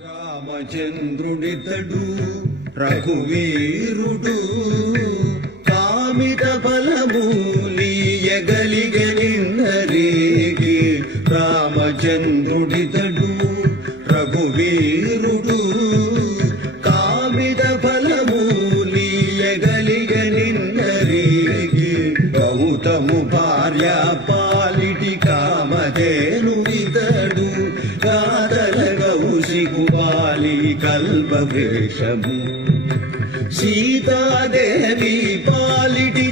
రామచంద్రుడితడు రఘువీరుడు కామిత బలము లీయగలిగనిన్నరికి రామచంద్రుడితడు రఘువీరుడు కామిత బలము లీయగలిగనిన్నరికి గౌతము భార్య పాలిటి కామధేను ఇతడు సిగుబాలి కల్పవేషము సీతాదేవి పాలిటి